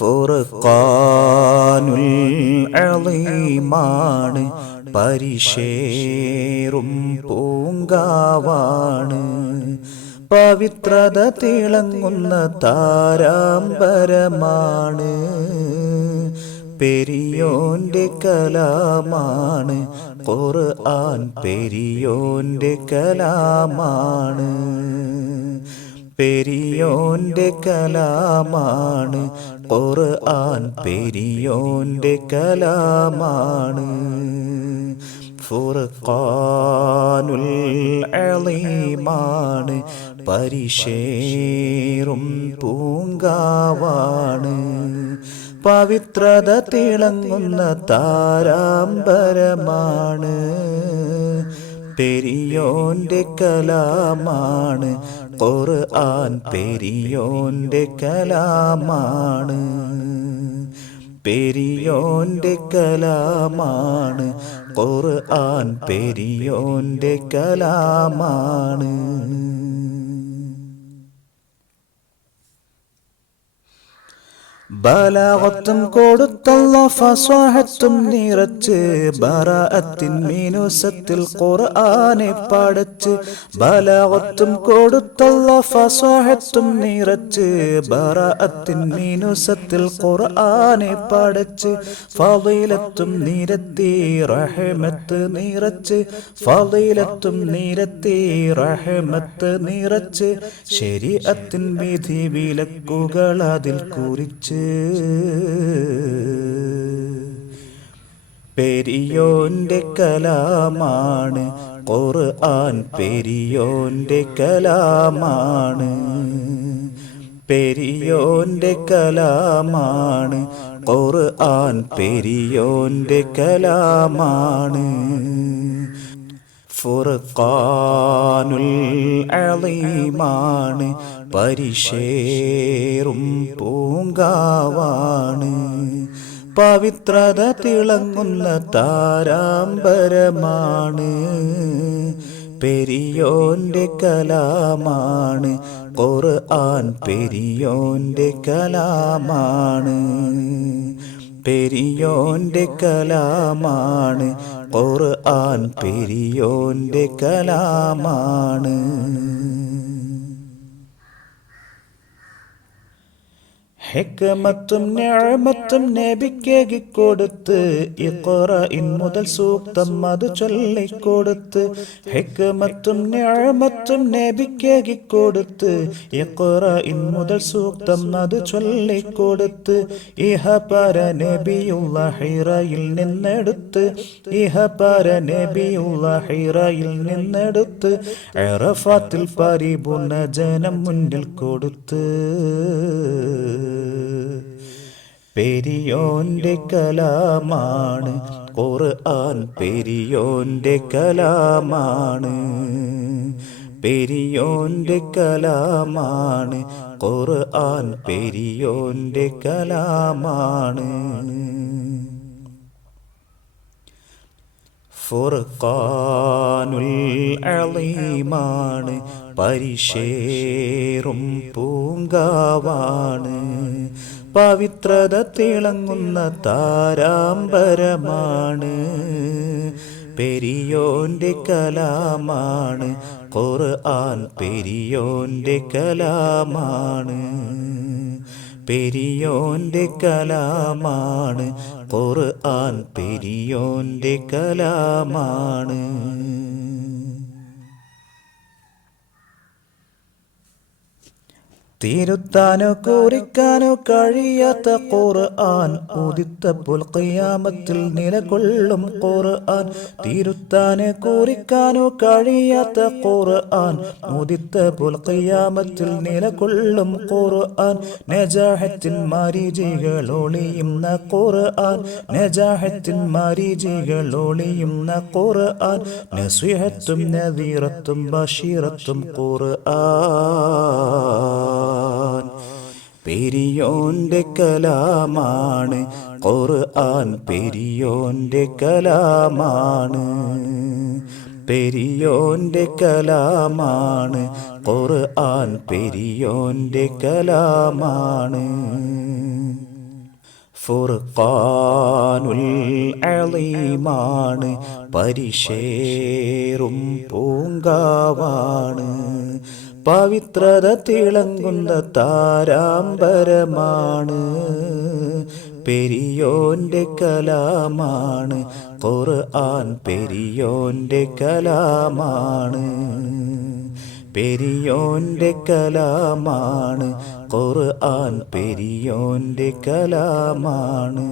ഫുർഖാനുൽ അളീമാണ് പരിശേറും പൂങ്കാവാണ്. പവിത്രത തിളങ്ങുന്ന താരാമ്പരമാണ്. പെരിയോന്റെ കലാമാണ് ഖുർആൻ, പെരിയോന്റെ കലാമാണ്. പെരിയോന്റെ കലാമാണ് ഖുർആൻ, പെരിയോന്റെ കലാമാണ്. ഫുർഖാനുൽ അളീമാണ് പരിശേറും പൂങ്കാവാണ്. പവിത്രത തിളങ്ങുന്ന താരാമ്പരമാണ്. പെരിയോന്റെ കലാമാണ് ഖുർആൻ, പെരിയോന്റെ കലാമാണ്. പെരിയോന്റെ കലാമാണ് ഖുർആൻ, പെരിയോന്റെ കലാമാണ്. ബലാഗത്തും കൊടുത്തല്ല ഫസ്വഹത്തും നിറച്ച് ബറാഅത്തിൻ മീനുസത്തിൽ ഖുർആനെ പഠിച്ച്. ബലാഗത്തും കൊടുത്തല്ല ഫസ്വഹത്തും നിറച്ച് ബറാഅത്തിൻ മീനുസത്തിൽ ഖുർആനെ പഠിച്ച്. ഫളീലത്തും നിരത്തി റഹ്മത്ത് നിറച്ച്, ഫളീലത്തും നിരത്തി റഹ്മത്ത് നിറച്ച്. ശരീഅത്തിൻ വിധി വിലക്കുകൾ അതിൽ കുറിച്ച്. പെരിയോന്റെ കലാമാണ് ഖുർആൻ, പെരിയോന്റെ കലാമാണ്. പെരിയോന്റെ കലാമാണ് ഖുർആൻ, പെരിയോന്റെ കലാമാണ്. ഫുർഖാനുൽ അളീമാണ് പരിശേറും പൂങ്കാവാണ്. പവിത്രത തിളങ്ങുന്ന താരാമ്പരമാണ്. പെരിയോന്റെ കലാമാണ് ഖുർആൻ, പെരിയോന്റെ കലാമാണ്. പെരിയോന്റെ കലാമാണ് ഖുർആൻ, പെരിയോന്റെ കലാമാണ്. ഹിക്മത്തും നിഅമത്തും നബിക്കേകിക്കൊടുത്ത് ഇഖ്റാഇൻ മുതൽ സൂക്തം അത് ചൊല്ലിക്കൊടുത്ത്. ഹിക്മത്തും നിഅമത്തും നബിക്കേകിക്കൊടുത്ത് ഇഖ്റാഇൻ മുതൽ സൂക്തം അത് ചൊല്ലിക്കൊടുത്ത്. ഇഹപര നബിയുള്ള ഹിറയിൽ നിന്നെടുത്ത്, ഇഹപര പെരിയുള്ള ഹിറയിൽ നിന്നെടുത്ത് അറഫാത്തിൽ പരിപൂർണ ജനം മുന്നിൽ കൊടുത്ത്. പെരിയോന്റെ കലാമാണ് ഖുർആൻ, പെരിയോന്റെ കലാമാണ്. പെരിയോന്റെ കലാമാണ് ഖുർആൻ, പെരിയോന്റെ കലാമാണ്. ഫുർഖാനുൽ അളീമാണ് പരിശേറും പൂങ്കാവാണ്. പവിത്രത തിളങ്ങുന്ന താരാമ്പരമാണ്. പെരിയോന്റെ കലാമാണ് ഖുർആൻ, പെരിയോന്റെ കലാമാണ്. പെരിയോന്റെ കലാമാണ് ഖുർആൻ, പെരിയോന്റെ കലാമാണ്. തിരുത്താനോ കുറിക്കാനോ കഴിയാത്ത ഖുർആൻ ഉദിത്തപ്പോൾ ഖിയാമത്തിൽ നിലകൊള്ളും ഖുർആൻ. തിരുത്താനോ കുറിക്കാനോ കഴിയാത്ത ഖുർആൻ ഉദിത്തപ്പോൾ ഖിയാമത്തിൽ നിലകൊള്ളും ഖുർആൻ. നജാഹത്തിൻ മാരീചികൾ ഒളിയുന്ന ഖുർആൻ, നജാഹത്തിൻ മാരീചികൾ ഒളിയുന്ന ഖുർആൻ. നസ്വിഹത്തും നദീറത്തും ബഷീറത്തും ഖുർആൻ. പെരിയോന്റെ കലാമാണ് ഖുർആൻ, പെരിയോന്റെ കലാമാണ്. പെരിയോന്റെ കലാമാണ് ഖുർആൻ, പെരിയോന്റെ കലാമാണ്. ഫുർഖാനുൽ അളീമാണ്, പരിശേറും പൂങ്കാവാണ്. പവിത്രത തിളങ്ങുന്ന താരാമ്പരമാണ്, പെരിയോന്റെ കലാമാണ് ഖുർആൻ, പെരിയോന്റെ കലാമാണ്. പെരിയോന്റെ കലാമാണ് ഖുർആൻ, പെരിയോന്റെ കലാമാണ്.